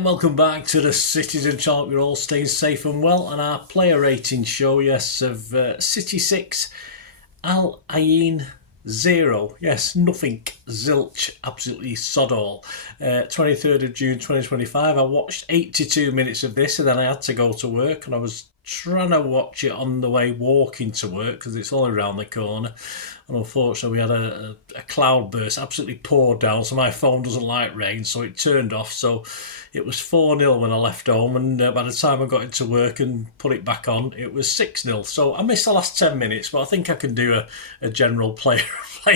and welcome back to the Citizen Talk. You're all staying safe and well, and our player rating show, yes, of City 6, Al Ain 0. Yes, nothing, zilch, absolutely sod all. 23rd of June 2025, I watched 82 minutes of this and then I had to go to work, and I was trying to watch it on the way walking to work because it's all around the corner. And unfortunately, we had a cloud burst, absolutely poured down, so my phone doesn't like rain, so it turned off. So it was 4-0 when I left home, and by the time I got into work and put it back on, it was 6-0. So I missed the last 10 minutes, but I think I can do a general player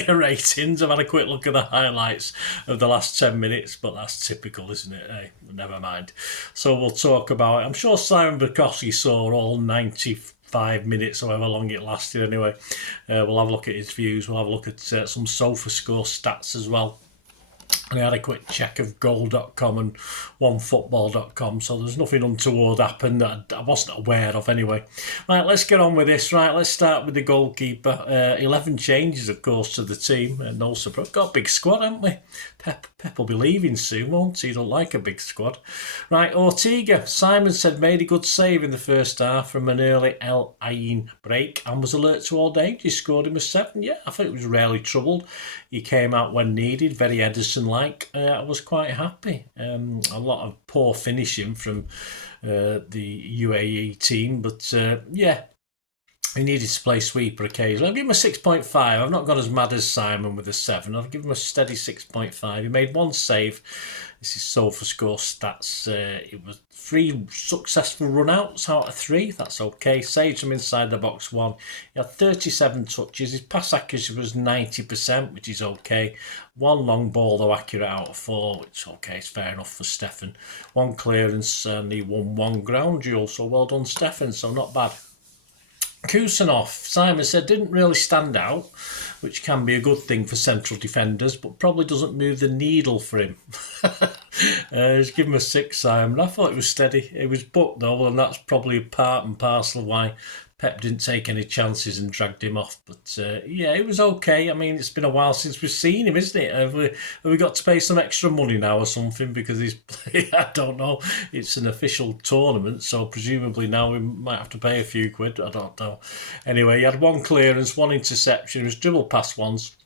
ratings. I've had a quick look at the highlights of the last 10 minutes, but that's typical, isn't it? Hey, never mind. So we'll talk about it. I'm sure Simon Bukowski saw all 95 minutes, or however long it lasted anyway. We'll have a look at his views. We'll have a look at some Sofascore stats as well. And I had a quick check of goal.com and onefootball.com, so there's nothing untoward happened that I wasn't aware of anyway. Right, let's get on with this. Right, let's start with the goalkeeper. 11 changes, of course, to the team. No surprise. Got a big squad, haven't we? Pep will be leaving soon, won't he? He don't like a big squad. Right, Ortega. Simon said made a good save in the first half from an early El Ain break and was alert to all danger. He scored him a 7. Yeah, I think he was rarely troubled. He came out when needed, very Ederson-like. I was quite happy. A lot of poor finishing from the UAE team, but yeah, he needed to play sweeper occasionally. I'll give him a 6.5. I've not gone as mad as Simon with a 7. I'll give him a steady 6.5. He made one save. This is Sofascore stats. It was 3 successful run-outs out of 3. That's okay. Saved from inside the box 1. He had 37 touches. His pass accuracy was 90%, which is okay. 1 long ball, though, accurate out of 4, which is okay. It's fair enough for Stefan. 1 clearance, and he won 1 ground duel. So well done, Stefan. So not bad. Kusanov, Simon said, didn't really stand out, which can be a good thing for central defenders, but probably doesn't move the needle for him. Just give him a 6, Simon. I thought it was steady. It was booked, though, and that's probably part and parcel of why Pep didn't take any chances and dragged him off. But yeah, it was okay. I mean, it's been a while since we've seen him, isn't it? Have we got to pay some extra money now or something? Because he's, I don't know. It's an official tournament, so presumably now we might have to pay a few quid. I don't know. Anyway, he had 1 clearance, 1 interception. He was dribble past once.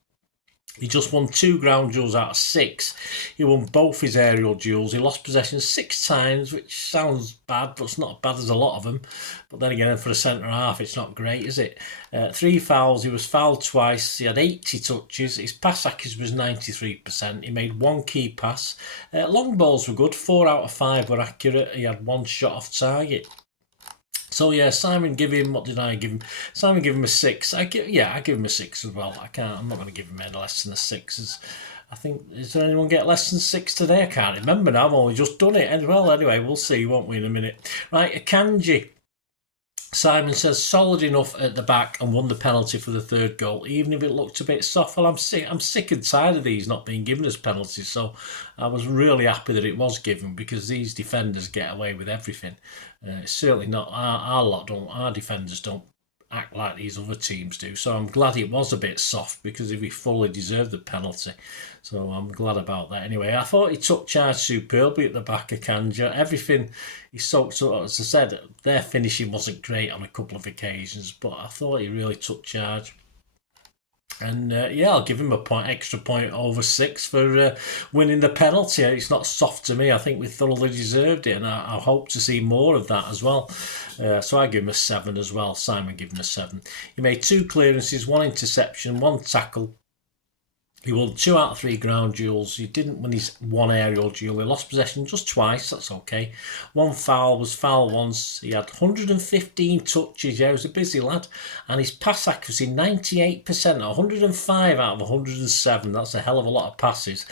He just won 2 ground duels out of 6. He won both his aerial duels. He lost possession 6 times, which sounds bad, but it's not as bad as a lot of them. But then again, for a centre-half, it's not great, is it? 3 fouls. He was fouled twice. He had 80 touches. His pass accuracy was 93%. He made 1 key pass. Long balls were good. 4 out of 5 were accurate. He had 1 shot off target. So yeah, Simon, give him, what did I give him? Simon, give him a 6. I give him a 6 as well. I'm not going to give him any less than a 6. I think, is there anyone get less than 6 today? I can't remember now. I've only just done it. Well, anyway, we'll see, won't we, in a minute. Right, Akanji. Simon says solid enough at the back and won the penalty for the 3rd goal, even if it looked a bit soft. Well, I'm sick and tired of these not being given as penalties, so I was really happy that it was given because these defenders get away with everything. It's certainly not our defenders don't act like these other teams do. So I'm glad it was a bit soft because he fully deserved the penalty. So I'm glad about that. Anyway, I thought he took charge superbly at the back of Kanja. Everything he soaked up, as I said, their finishing wasn't great on a couple of occasions, but I thought he really took charge. And yeah, I'll give him a extra point over 6 for winning the penalty. It's not soft to me. I think we thoroughly deserved it, and I hope to see more of that as well. So I give him a 7 as well. Simon gave him a 7. He made 2 clearances, 1 interception, 1 tackle. He won 2 out of 3 ground duels. He didn't win his 1 aerial duel. He lost possession just twice. That's okay. 1 foul, was foul once. He had 115 touches. Yeah, he was a busy lad. And his pass accuracy, 98%. 105 out of 107. That's a hell of a lot of passes.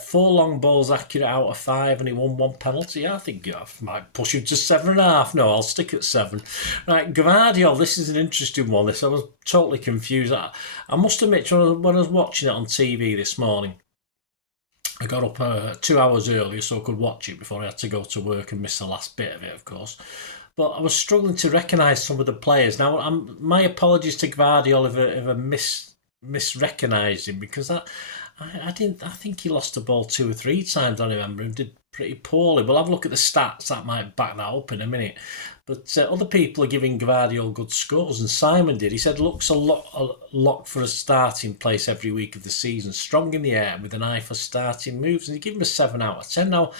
4 long balls accurate out of 5. And he won 1 penalty. I think I might push him to 7.5. No, I'll stick at 7. Right, Gvardiol. This is an interesting one. I was totally confused. I must admit, when I was watching it on TV this morning, I got up 2 hours earlier so I could watch it before I had to go to work and miss the last bit of it, of course. But I was struggling to recognise some of the players. Now, my apologies to Gvardiol if I misrecognised him, because I think he lost the ball 2 or 3 times. I remember him did pretty poorly. We'll have a look at the stats. That might back that up in a minute. But other people are giving Gvardiol good scores, and Simon did. He said, looks a lot for a starting place every week of the season. Strong in the air with an eye for starting moves. And he gave him a 7 out of 10. Now,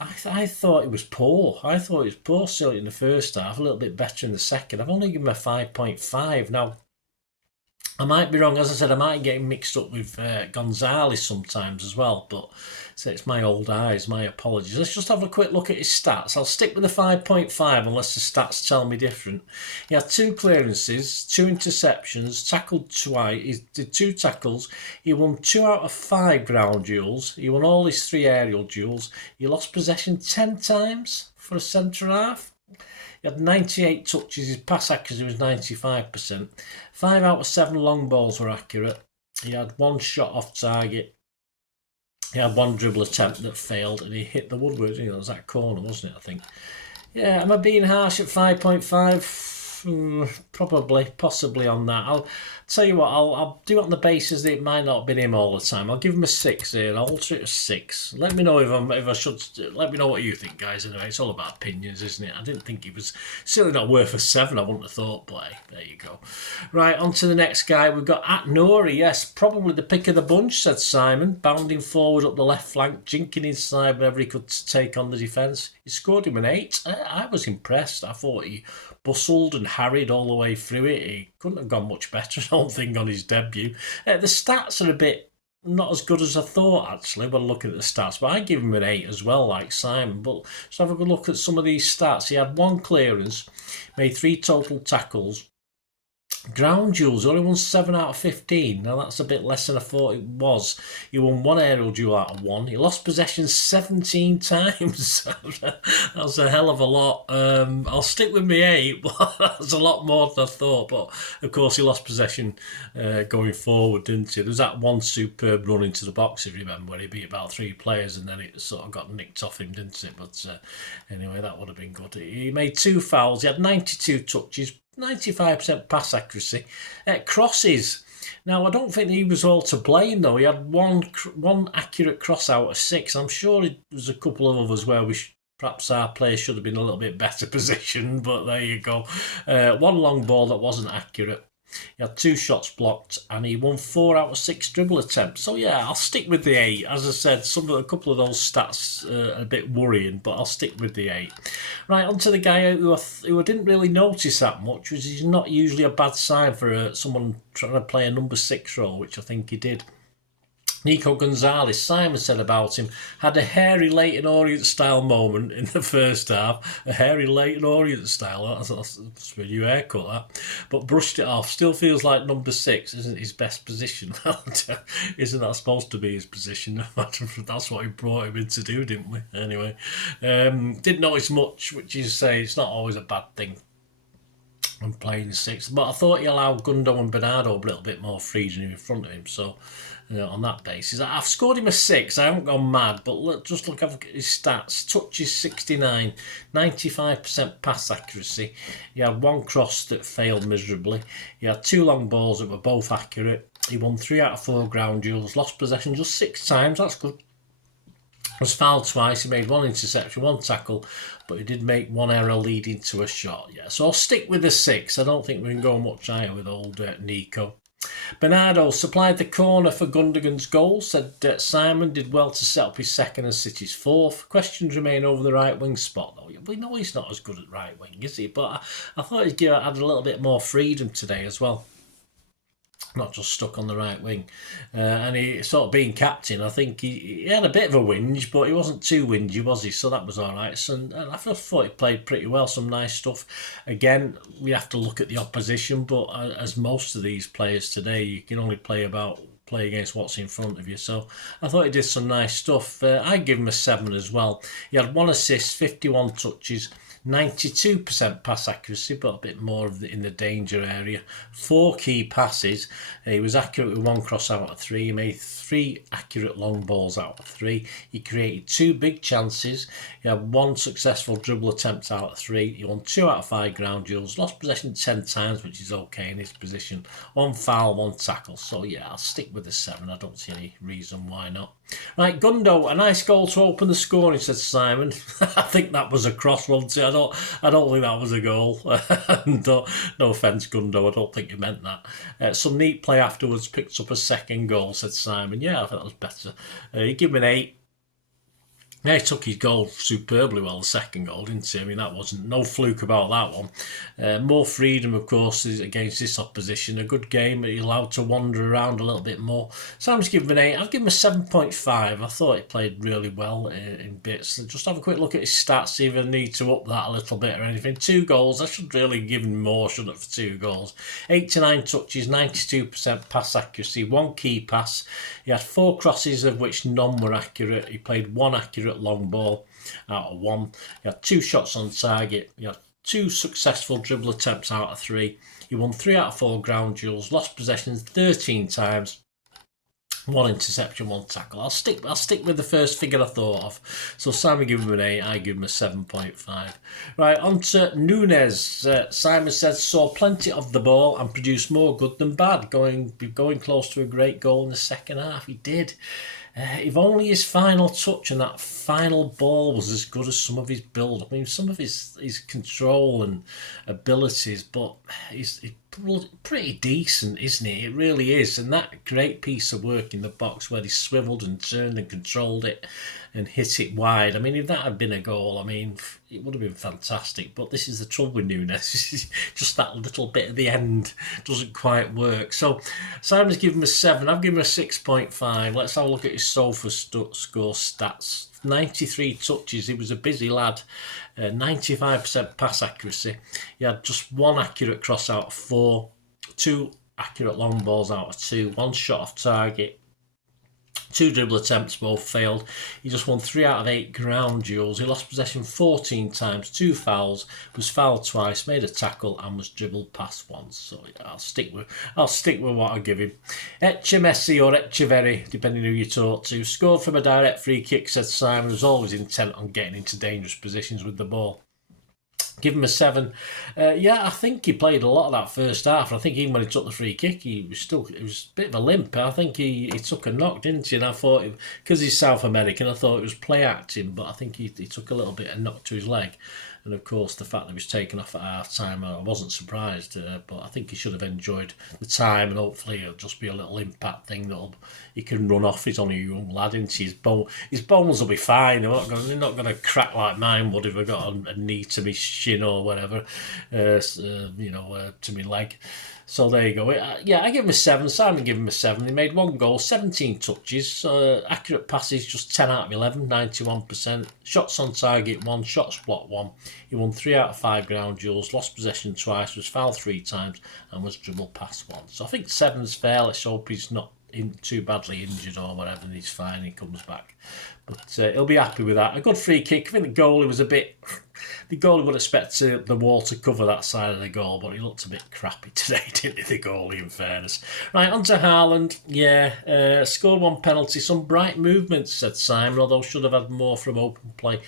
I thought it was poor. I thought it was poor certainly in the first half, a little bit better in the second. I've only given him a 5.5. Now, I might be wrong. As I said, I might get mixed up with Gonzalez sometimes as well, but so it's my old eyes, my apologies. Let's just have a quick look at his stats. I'll stick with the 5.5 unless the stats tell me different. He had 2 clearances, 2 interceptions, tackled twice, he did 2 tackles, he won 2 out of 5 ground duels, he won all his 3 aerial duels, he lost possession 10 times for a centre half. He had 98 touches, his pass accuracy was 95%. 5 out of 7 long balls were accurate. He had 1 shot off target. He had 1 dribble attempt that failed, and he hit the woodwork. It was that corner, wasn't it, I think? Yeah, am I being harsh at 5.5? Probably, possibly on that. I'll tell you what, I'll do it on the basis that it might not have been him all the time. I'll give him a 6 here. I'll alter it to 6. Let me know if I should. Let me know what you think, guys. Anyway, it's all about opinions, isn't it? I didn't think he was certainly not worth a 7. I wouldn't have thought, but hey, there you go. Right, on to the next guy. We've got Nori. Yes, probably the pick of the bunch, said Simon, bounding forward up the left flank, jinking inside whenever he could take on the defence. He scored him an 8. I was impressed. I thought he bustled and harried all the way through it. He couldn't have gone much better, I don't think, on his debut. The stats are a bit not as good as I thought, actually, when looking at the stats, but I give him an 8 as well, like Simon. But let's have a good look at some of these stats. He had 1 clearance, made 3 total tackles. Ground duels, only won 7 out of 15. Now that's a bit less than I thought it was. He won 1 aerial duel out of 1. He lost possession 17 times. That's a hell of a lot. I'll stick with me 8, but that's a lot more than I thought. But of course, he lost possession going forward, didn't he? There was that one superb run into the box, if you remember, where he beat about 3 players and then it sort of got nicked off him, didn't it? But anyway, that would have been good. He made 2 fouls. He had 92 touches. 95% pass accuracy. Crosses. Now, I don't think he was all to blame, though. He had one accurate cross out of 6. I'm sure there was a couple of others where perhaps our players should have been a little bit better positioned, but there you go. 1 long ball that wasn't accurate. He had 2 shots blocked, and he won 4 out of 6 dribble attempts. So yeah, I'll stick with the 8. As I said, a couple of those stats are a bit worrying, but I'll stick with the 8. Right, on to the guy who I didn't really notice that much, which is not usually a bad sign for someone trying to play a number 6 role, which I think he did. Nico Gonzalez, Simon said about him, had a hairy Leyton Orient style moment in the first half. A hairy Leyton Orient style, that's a new haircut, that. But brushed it off. Still feels like number 6 isn't his best position. Isn't that supposed to be his position? That's what he brought him in to do, didn't we? Anyway, didn't notice much, which is say it's not always a bad thing when playing 6. But I thought he allowed Gundo and Bernardo a little bit more freedom in front of him, so on that basis. I've scored him a 6. I haven't gone mad, but just look at his stats. Touches 69, 95% pass accuracy. He had 1 cross that failed miserably. He had 2 long balls that were both accurate. He won 3 out of 4 ground duels. Lost possession just 6 times. That's good. Was fouled twice. He made 1 interception, 1 tackle, but he did make 1 error leading to a shot. Yeah, so I'll stick with the 6. I don't think we can go much higher with old Nico. Bernardo supplied the corner for Gundogan's goal, said Simon did well to set up his 2nd and City's 4th. Questions remain over the right wing spot, though. We know he's not as good at right wing, is he? But I thought he'd had a little bit more freedom today as well. Not just stuck on the right wing. And he sort of being captain, I think he had a bit of a whinge, but he wasn't too whingy, was he? So that was all right. So, and I thought he played pretty well, some nice stuff. Again, we have to look at the opposition, but as most of these players today, you can only play against what's in front of you. So I thought he did some nice stuff. I'd give him a 7 as well. He had 1 assist, 51 touches, 92% pass accuracy, but a bit more in the danger area. 4 key passes. He was accurate with 1 cross out of 3. He made 3 accurate long balls out of 3. He created 2 big chances. He had 1 successful dribble attempt out of 3. He won 2 out of 5 ground duels. Lost possession 10 times, which is okay in his position. 1 foul, 1 tackle. So yeah, I'll stick with the 7. I don't see any reason why not. Right, Gundo, a nice goal to open the scoring, said Simon. I think that was a cross one too. I don't think that was a goal. No offence, Gundo, I don't think you meant that. Some neat play afterwards, picked up a second goal, said Simon. Yeah, I think that was better. You give him an 8. Yeah, he took his goal superbly well, the second goal, didn't he? I mean, that wasn't no fluke about that one. More freedom, of course, is against this opposition. A good game, but he's allowed to wander around a little bit more. So I'm just giving him an 8. I'll give him a 7.5. I thought he played really well in bits. Just have a quick look at his stats, see if I need to up that a little bit or anything. 2 goals. I should really give him more, shouldn't I, for 2 goals. 89 touches, 92% pass accuracy, 1 key pass. He had 4 crosses, of which none were accurate. He played 1 accurate long ball out of 1. He had 2 shots on target. He had 2 successful dribble attempts out of 3. He won 3 out of 4 ground duels, lost possessions 13 times, 1 interception, 1 tackle. I'll stick with the first figure I thought of. So Simon gave him an 8, I give him a 7.5. Right, on to Nunes. Simon says, saw plenty of the ball and produced more good than bad, going close to a great goal in the second half. He did. If only his final touch and that final ball was as good as some of his build. I mean, some of his control and abilities, but he's pretty decent, isn't he? It really is. And that great piece of work in the box where he swiveled and turned and controlled it and hit it wide. I mean, if that had been a goal, I mean, it would have been fantastic. But this is the trouble with Nunes. Just that little bit at the end doesn't quite work. So Simon's given him a 7. I've given him a 6.5. Let's have a look at his Sofascore stats. 93 touches. He was a busy lad. 95% pass accuracy. He had just 1 accurate cross out of 4. 2 accurate long balls out of 2. 1 shot off target. 2 dribble attempts, both failed. He just won 3 out of 8 ground duels. He lost possession 14 times, 2 fouls, was fouled twice, made a tackle, and was dribbled past once. So yeah, I'll stick with what I give him. Messi or Echeverry, depending who you talk to, scored from a direct free kick, said Simon, was always intent on getting into dangerous positions with the ball. Give him a 7. Yeah, I think he played a lot of that first half. I think even when he took the free kick, it was a bit of a limp. I think he took a knock, didn't he? And I thought, because he's South American, I thought it was play acting, but I think he took a little bit of knock to his leg. And of course, the fact that he was taken off at half time, I wasn't surprised. But I think he should have enjoyed the time, and hopefully it'll just be a little impact thing that he can run off. He's only a young lad, isn't he? His bones will be fine. They're not going to crack like mine would if I got a knee to my shin or whatever, to my leg. So there you go. Yeah, I give him a 7. Simon gave him a 7. He made 1 goal, 17 touches, accurate passes just 10 out of 11, 91%. Shots on target 1, shots blocked 1. He won 3 out of 5 ground duels, lost possession twice, was fouled 3 times, and was dribbled past 1. So I think 7's fair. Let's hope he's not too badly injured or whatever, and he's fine, he comes back. But he'll be happy with that. A good free kick. I think the goalie was a bit... The goalie would expect the wall to cover that side of the goal, but he looked a bit crappy today, didn't he, the goalie, in fairness. Right, on to Haaland. Yeah, scored 1 penalty. Some bright movements, said Simon, although should have had more from open play.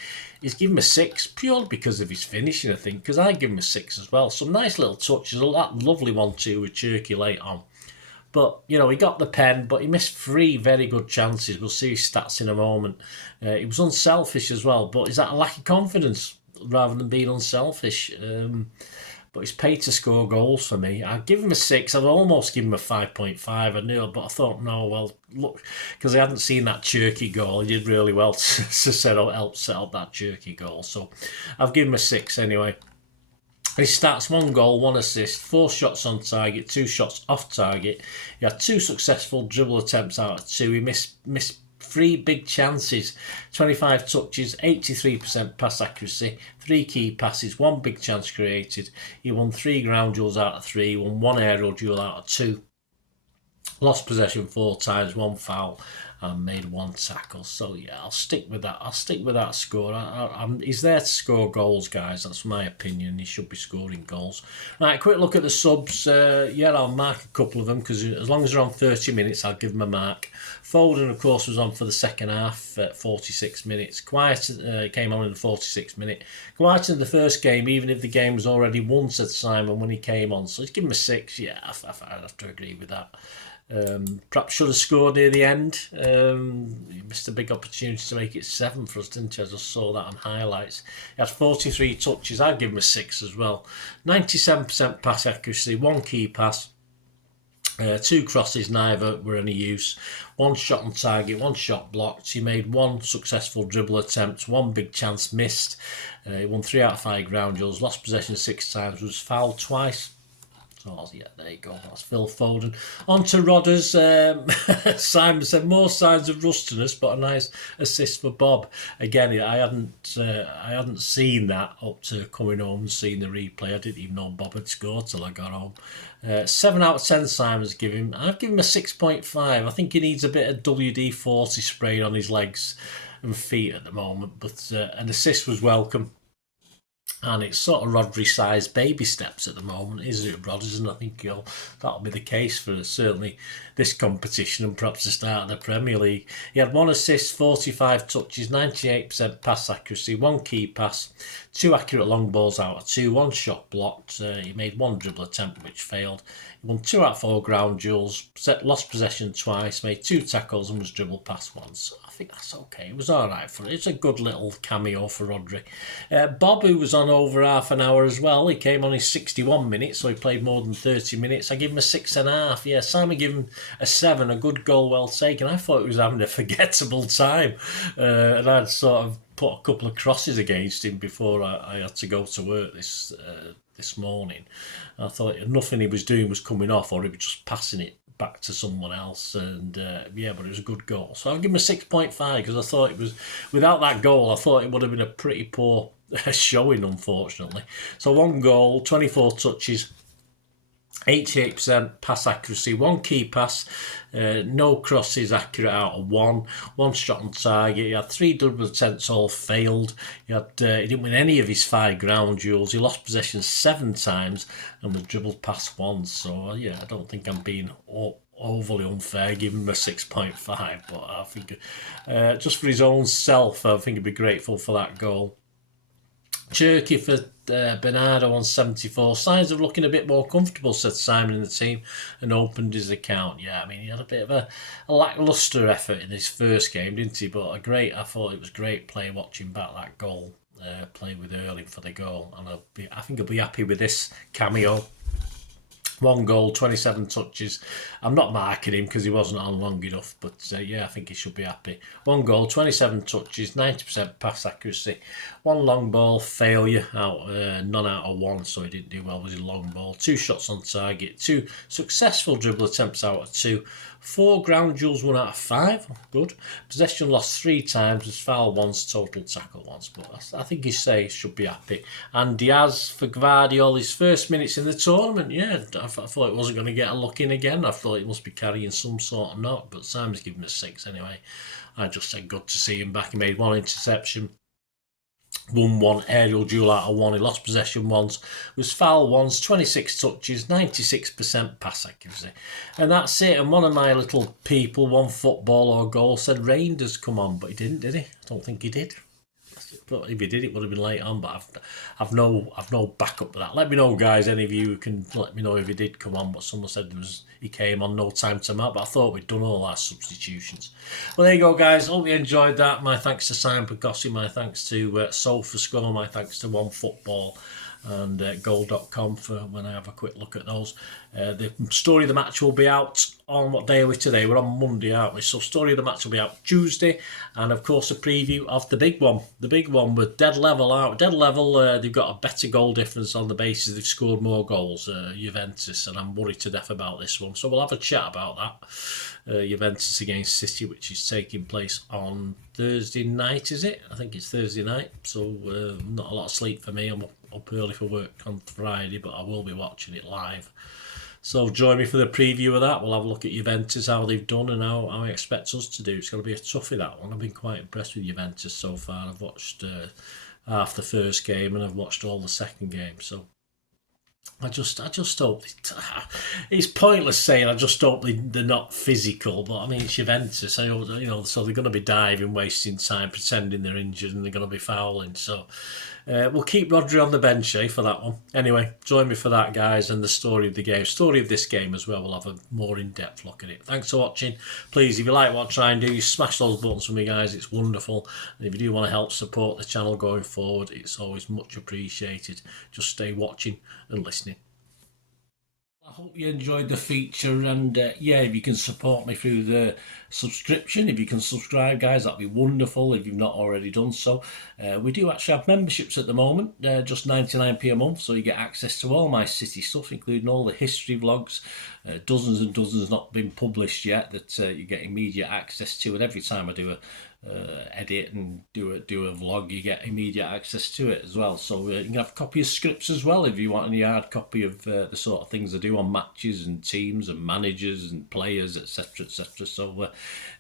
He's given him a 6, purely because of his finishing, I think, because I give him a 6 as well. Some nice little touches. That lovely one, too, with Cherky late on. But, he got the pen, but he missed 3 very good chances. We'll see his stats in a moment. He was unselfish as well, but is that a lack of confidence rather than being unselfish? But he's paid to score goals for me. I'd give him a 6. I'd almost give him a 5.5. I knew, but I thought, no, well, look, because I hadn't seen that Cherky goal. He did really well to help set up that Cherky goal. So I've given him a 6 anyway. His stats: 1 goal, 1 assist, 4 shots on target, 2 shots off target. He had 2 successful dribble attempts out of 2. He missed 3 big chances, 25 touches, 83% pass accuracy, 3 key passes, 1 big chance created. He won 3 ground duels out of 3, won 1 aerial duel out of 2. Lost possession 4 times, 1 foul, and made 1 tackle. So yeah, I'll stick with that. I'll stick with that score. He's there to score goals, guys. That's my opinion. He should be scoring goals. Right, quick look at the subs. I'll mark a couple of them because as long as they're on 30 minutes, I'll give them a mark. Foden, of course, was on for the second half at 46 minutes. Quiet came on in the 46th minute. Quiet in the first game, even if the game was already won, said Simon when he came on. So he's given him a 6. Yeah, I'd have to agree with that. Perhaps should have scored near the end. He missed a big opportunity to make it 7 for us, didn't he? I just saw that on highlights. He had 43 touches. I'd give him a 6 as well. 97% pass accuracy, 1 key pass, 2 crosses, neither were any use. 1 shot on target, 1 shot blocked. He made 1 successful dribble attempt, 1 big chance missed. He won 3 out of 5 ground duels, lost possession 6 times, was fouled twice. So, yeah, there you go. That's Phil Foden. On to Rodders. Simon said more signs of rustiness, but a nice assist for Bob. Again, I hadn't seen that up to coming home and seeing the replay. I didn't even know Bob had scored till I got home. 7 out of 10 Simon's give him. I've given him a 6.5. I think he needs a bit of WD-40 sprayed on his legs and feet at the moment, but an assist was welcome. And it's sort of Rodri-sized baby steps at the moment, isn't it, Rodders? And I think that'll be the case for certainly this competition and perhaps the start of the Premier League. He had 1 assist, 45 touches, 98% pass accuracy, 1 key pass, 2 accurate long balls out of 2, 1 shot blocked. He made 1 dribble attempt which failed. He won 2 out of 4 ground duels, lost possession twice, made 2 tackles and was dribbled past once. I think that's okay. It was all right for it. It's a good little cameo for Rodri. Bob, who was on over half an hour as well, he came on his 61 minutes, so he played more than 30 minutes. I give him a 6.5. Yeah, Simon gave him a 7, a good goal well taken. I thought he was having a forgettable time, and I'd sort of put a couple of crosses against him before I had to go to work this morning. I thought nothing he was doing was coming off, or he was just passing it back to someone else, and yeah, but it was a good goal. So I'll give him a 6.5 because I thought it was, without that goal, I thought it would have been a pretty poor showing, unfortunately. So 1 goal, 24 touches, 88% pass accuracy, 1 key pass, no crosses accurate out of 1, 1 shot on target. He had 3 double attempts, all failed. He didn't win any of his 5 ground duels. He lost possession 7 times and was dribbled past once. So yeah, I don't think I'm being overly unfair, giving him a 6.5, but I think just for his own self, I think he'd be grateful for that goal. Cherky for Bernardo on 74. Signs of looking a bit more comfortable, said Simon in the team, and opened his account. Yeah, I mean, he had a bit of a lacklustre effort in his first game, didn't he? But I thought it was great play watching back that goal, playing with Erling for the goal. And I think he'll be happy with this cameo. 1 goal, 27 touches. I'm not marking him because he wasn't on long enough, but yeah, I think he should be happy. 1 goal, 27 touches, 90% pass accuracy, 1 long ball failure, none out of 1, so he didn't do well with his long ball. 2 shots on target, 2 successful dribble attempts out of 2, 4 ground duels, 1 out of 5. Good. Possession lost 3 times, was foul once, total tackle once. But I think he should be happy. And Diaz for Gvardiol, his first minutes in the tournament. Yeah, I thought he wasn't going to get a look in again. I thought he must be carrying some sort of knock, but Simon's given him a 6 anyway. I just said good to see him back. He made 1 interception. Won 1 aerial duel out of 1. He lost possession once, was foul once, 26 touches, 96% pass accuracy. And that's it. And one of my little people, one football or goal, said Reinders come on, but he didn't, did he? I don't think he did. But if he did, it would have been late on. But I've no backup for that. Let me know, guys. Any of you who can let me know if he did come on. But someone said he came on no time to Marc. But I thought we'd done all our substitutions. Well, there you go, guys. Hope you enjoyed that. My thanks to Simon Pagossi. My thanks to Sofascore. My thanks to OneFootball and goal.com for when I have a quick look at those. The story of the match will be out on, what day are we today? We're on Monday, aren't we? So story of the match will be out Tuesday, and of course a preview of the big one with dead level out. Dead level, they've got a better goal difference on the basis they've scored more goals, Juventus, and I'm worried to death about this one. So we'll have a chat about that. Juventus against City, which is taking place on Thursday night, is it? I think it's Thursday night, so not a lot of sleep for me. I'm up early for work on Friday, but I will be watching it live. So join me for the preview of that. We'll have a look at Juventus, how they've done and how I expect us to do. It's going to be a toughie, that one. I've been quite impressed with Juventus so far. I've watched half the first game and I've watched all the second game. So I just hope it's pointless saying I just hope they're not physical, but I mean it's Juventus, so they're going to be diving, wasting time, pretending they're injured, and they're going to be fouling. So We'll keep Rodri on the bench, for that one. Anyway, join me for that, guys, and the story of the game. Story of this game as well. We'll have a more in-depth look at it. Thanks for watching. Please, if you like what I try and do, you smash those buttons for me, guys. It's wonderful. And if you do want to help support the channel going forward, it's always much appreciated. Just stay watching and listening. I hope you enjoyed the feature, and yeah, if you can support me through the subscription, if you can subscribe, guys, that'd be wonderful if you've not already done so. We do actually have memberships at the moment, just 99p a month, so you get access to all my City stuff, including all the history vlogs, dozens and dozens not been published yet that you get immediate access to, and every time I do a edit and do a vlog, you get immediate access to it as well. So you can have a copy of scripts as well if you want any hard copy of the sort of things I do on matches and teams and managers and players, etc, etc. So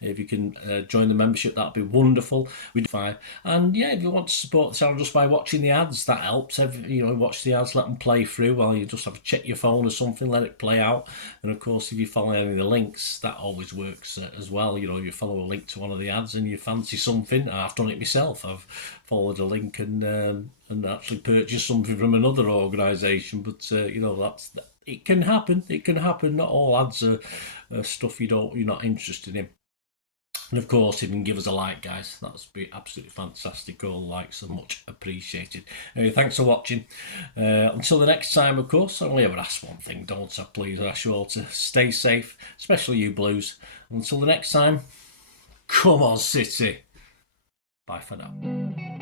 if you can join the membership, that'd be wonderful. We'd fine. And yeah, if you want to support the channel just by watching the ads, that helps. You know, watch the ads, let them play through while you just have to check your phone or something, let it play out. And of course, if you follow any of the links, that always works as well. You know, if you follow a link to one of the ads and you fancy something, I've done it myself. I've followed a link and actually purchased something from another organisation. But you know, it can happen. It can happen. Not all ads are stuff you're not interested in. And of course, if you can give us a like, guys, that would be absolutely fantastic. All likes are much appreciated. Anyway, thanks for watching. Until the next time, of course, I only ever ask one thing, don't I? Please, I ask you all to stay safe, especially you Blues. Until the next time, come on, City. Bye for now.